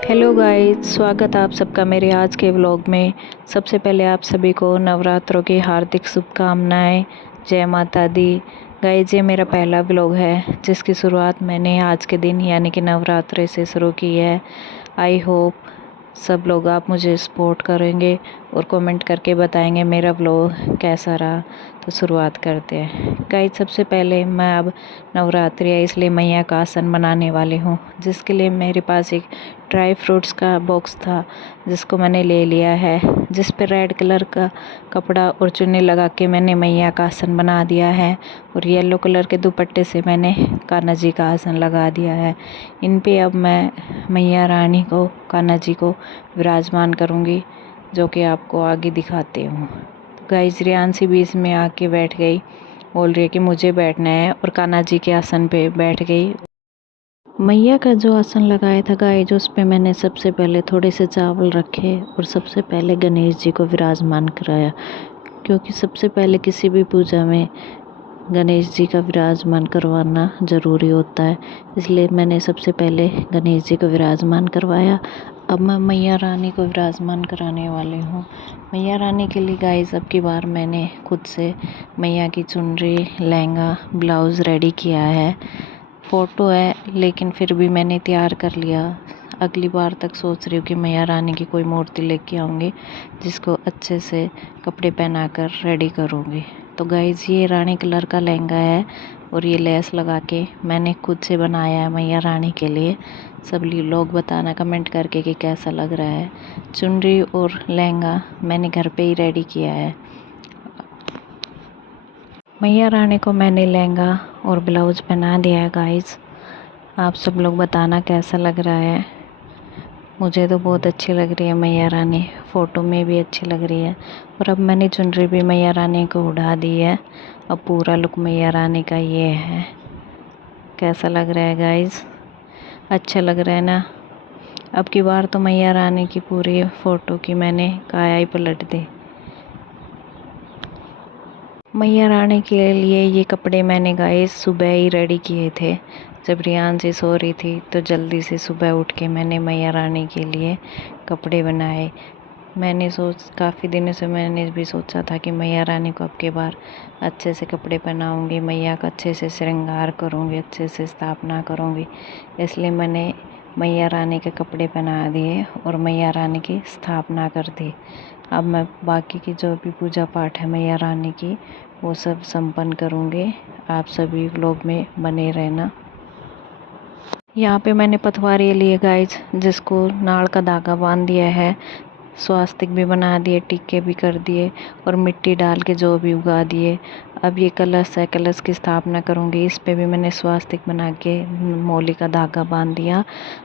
Hello guys, स्वागत आप सबका मेरे आज के व्लॉग में। सबसे पहले आप सभी को नवरात्रों की हार्दिक शुभकामनाएं। जय माता दी। गाइस, ये मेरा पहला व्लॉग है जिसकी शुरुआत मैंने आज के दिन यानी कि नवरात्रे से शुरू की है। आई होप सब लोग आप मुझे सपोर्ट करेंगे और कमेंट करके बताएंगे मेरा व्लॉग कैसा रहा। तो शुरुआत करते हैं गाइस। सबसे पहले मैं अब नवरात्रि है इसलिए मैया का आसन बनाने वाली हूँ, जिसके लिए मेरे पास एक ड्राई फ्रूट्स का बॉक्स था जिसको मैंने ले लिया है, जिस पे रेड कलर का कपड़ा और चुन्नी लगा के मैंने मैया का आसन बना दिया है और येलो कलर के दुपट्टे से मैंने कान्हा जी का आसन लगा दिया है। इन पे अब मैं मैया रानी को, कान्हा जी को विराजमान करूँगी, जो कि आपको आगे दिखाती हूँ। तो गाइस, रियांशी भी इसमें आके बैठ गई, बोल रही है कि मुझे बैठना है, और कान्हा जी के आसन पे बैठ गई। मैया का जो आसन लगाया था गाइस, उस पे मैंने सबसे पहले थोड़े से चावल रखे और सबसे पहले गणेश जी को विराजमान कराया, क्योंकि सबसे पहले किसी भी पूजा में गणेश जी का विराजमान करवाना ज़रूरी होता है। इसलिए मैंने सबसे पहले गणेश जी को विराजमान करवाया। अब मैं मैया रानी को विराजमान कराने वाली हूँ। मैया रानी के लिए गाइस अब की बार मैंने खुद से मैया की चुनरी, लहंगा, ब्लाउज़ रेडी किया है। फ़ोटो है लेकिन फिर भी मैंने तैयार कर लिया। अगली बार तक सोच रही हूँ कि मैया रानी की कोई मूर्ति लेके आऊँगी जिसको अच्छे से कपड़े पहनाकर रेडी करूँगी। तो गाइज़, ये रानी कलर का लहंगा है और ये लेस लगा के मैंने खुद से बनाया है मैया रानी के लिए। सब लोग बताना कमेंट करके कि कैसा लग रहा है। चुनरी और लहंगा मैंने घर पे ही रेडी किया है। मैया रानी को मैंने लहंगा और ब्लाउज पहना दिया है गाइस। आप सब लोग बताना कैसा लग रहा है। मुझे तो बहुत अच्छी लग रही है मैया रानी, फ़ोटो में भी अच्छी लग रही है। और अब मैंने चुनरी भी मैया रानी को उड़ा दी है। अब पूरा लुक मैया रानी का ये है। कैसा लग रहा है गाइस? अच्छा लग रहा है ना? अब की बार तो मैया रानी की पूरी फ़ोटो की मैंने काया ही पलट दी। मैया रानी के लिए ये कपड़े मैंने गाइस सुबह ही रेडी किए थे। जब रियांशी सो रही थी तो जल्दी से सुबह उठ के मैंने मैया रानी के लिए कपड़े बनाए। मैंने काफ़ी दिनों से मैंने भी सोचा था कि मैया रानी को अब की बार अच्छे से कपड़े पहनाऊँगी, मैया का अच्छे से श्रृंगार करूँगी, अच्छे से स्थापना करूँगी। इसलिए मैंने मैया रानी के कपड़े पहना दिए और मैया रानी की स्थापना कर दी। अब मैं बाकी की जो भी पूजा पाठ है मैया रानी की, वो सब संपन्न करूँगी। आप सभी व्लॉग में बने रहना। यहाँ पे मैंने पटवारी लिए गाइज, जिसको नाड़ का धागा बांध दिया है, स्वास्तिक भी बना दिए, टिक्के भी कर दिए और मिट्टी डाल के जो भी उगा दिए। अब ये कलश है, कलश की स्थापना करूँगी। इस पे भी मैंने स्वास्तिक बना के मौली का धागा बांध दिया।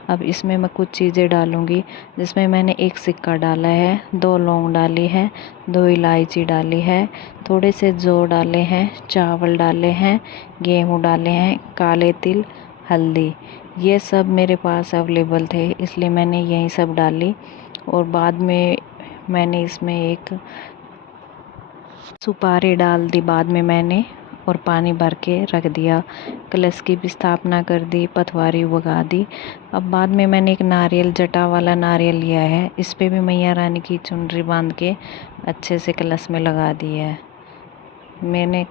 अब इसमें मैं कुछ चीज़ें डालूँगी, जिसमें मैंने एक सिक्का डाला है, 2 लौंग डाली है, 2 इलायची डाली है, थोड़े से जौ डाले हैं, चावल डाले हैं, गेहूँ डाले हैं, काले तिल, हल्दी। ये सब मेरे पास अवेलेबल थे इसलिए मैंने यही सब डाली। और बाद में मैंने इसमें एक सुपारी डाल दी बाद में मैंने, और पानी भर के रख दिया। कलश की भी स्थापना कर दी, पटवारी उगा दी। अब बाद में मैंने एक नारियल, जटा वाला नारियल लिया है, इस पे भी मैया रानी की चुनरी बांध के अच्छे से कलश में लगा दी है। मैंने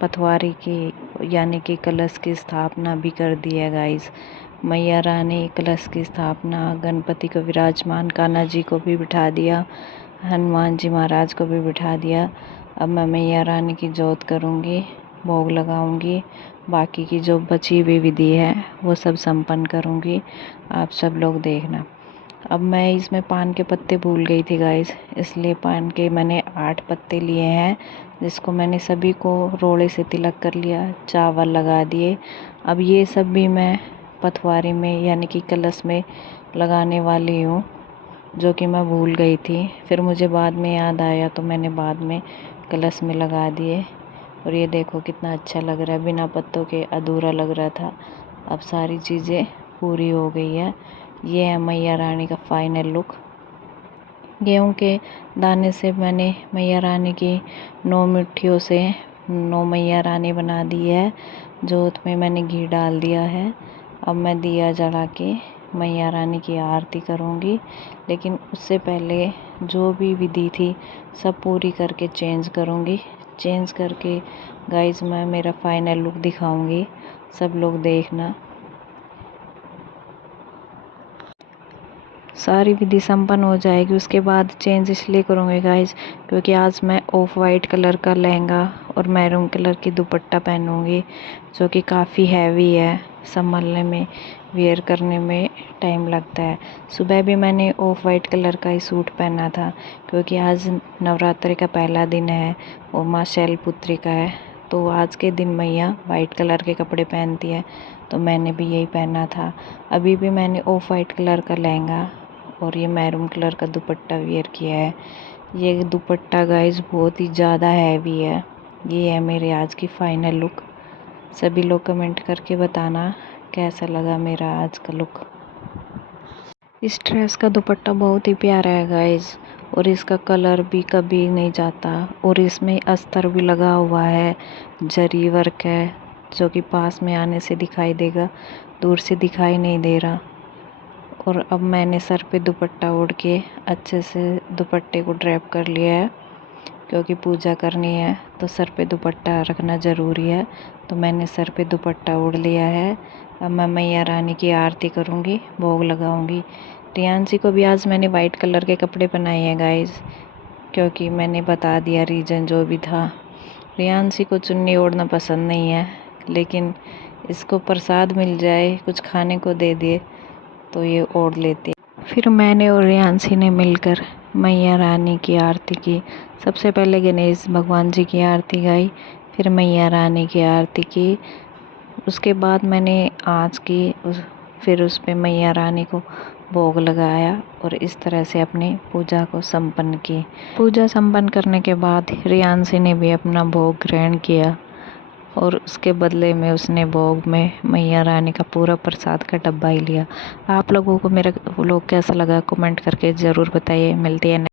पटवारी की यानी कि कलश की स्थापना भी कर दी है गाइस। मैया रानी, कलश की स्थापना, गणपति को विराजमान, कान्हा जी को भी बिठा दिया, हनुमान जी महाराज को भी बिठा दिया। अब मैं मैया रानी की जोत करूँगी, भोग लगाऊँगी, बाकी की जो बची हुई विधि है वो सब संपन्न करूँगी। आप सब लोग देखना। अब मैं इसमें पान के पत्ते भूल गई थी गाइस, इसलिए पान के मैंने 8 पत्ते लिए हैं, जिसको मैंने सभी को रोड़े से तिलक कर लिया, चावल लगा दिए। अब ये सब भी मैं पटवारी में यानी कि कलश में लगाने वाली हूँ, जो कि मैं भूल गई थी। फिर मुझे बाद में याद आया तो मैंने बाद में कलश में लगा दिए। और ये देखो कितना अच्छा लग रहा है, बिना पत्तों के अधूरा लग रहा था। अब सारी चीज़ें पूरी हो गई है। ये है मैया रानी का फाइनल लुक। गेहूं के दाने से मैंने मैया रानी की 9 मुट्ठियों से 9 मैया रानी बना दी है। जोत में मैंने घी डाल दिया है। अब मैं दिया जला के मैया रानी की आरती करूँगी। लेकिन उससे पहले जो भी विधि थी सब पूरी करके चेंज करूँगी। चेंज करके गाइस मैं मेरा फाइनल लुक दिखाऊँगी, सब लोग देखना। सारी विधि संपन्न हो जाएगी, उसके बाद चेंज इसलिए करूँगी गाइस क्योंकि आज मैं ऑफ वाइट कलर का लहंगा और मैरून कलर की दुपट्टा पहनूँगी, जो कि काफ़ी हैवी है, संभालने में, वेयर करने में टाइम लगता है। सुबह भी मैंने ऑफ वाइट कलर का ही सूट पहना था क्योंकि आज नवरात्रि का पहला दिन है और माँ शैलपुत्री का है, तो आज के दिन मैया वाइट कलर के कपड़े पहनती है, तो मैंने भी यही पहना था। अभी भी मैंने ऑफ वाइट कलर का लहंगा और ये मैरून कलर का दुपट्टा वेयर किया है। ये दुपट्टा गाइस बहुत ही ज़्यादा हैवी है। ये है मेरे आज की फाइनल लुक। सभी लोग कमेंट करके बताना कैसा लगा मेरा आज का लुक। इस ड्रेस का दुपट्टा बहुत ही प्यारा है गाइस, और इसका कलर भी कभी नहीं जाता, और इसमें अस्तर भी लगा हुआ है, जरी वर्क है, जो कि पास में आने से दिखाई देगा, दूर से दिखाई नहीं दे रहा। और अब मैंने सर पे दुपट्टा ओढ़ के अच्छे से दुपट्टे को ड्रैप कर लिया है क्योंकि पूजा करनी है तो सर पे दुपट्टा रखना ज़रूरी है। तो मैंने सर पे दुपट्टा ओढ़ लिया है। अब मैं मैया रानी की आरती करूँगी, भोग लगाऊँगी। रियांशी को भी आज मैंने वाइट कलर के कपड़े पहनाए हैं गाइस, क्योंकि मैंने बता दिया रीज़न जो भी था। रियांशी को चुन्नी ओढ़ना पसंद नहीं है, लेकिन इसको प्रसाद मिल जाए, कुछ खाने को दे दिए तो ये ओढ़ लेते। फिर मैंने और रियांशी ने मिलकर मैया रानी की आरती की। सबसे पहले गणेश भगवान जी की आरती गाई, फिर मैया रानी की आरती की। उसके बाद मैंने आँच की, फिर उस पे मैया रानी को भोग लगाया और इस तरह से अपनी पूजा को संपन्न की। पूजा संपन्न करने के बाद रियांशी ने भी अपना भोग ग्रहण किया और उसके बदले में उसने भोग में मैया रानी का पूरा प्रसाद का डब्बा ही लिया। आप लोगों को मेरा व्लॉग कैसा लगा कमेंट करके ज़रूर बताइए। मिलती है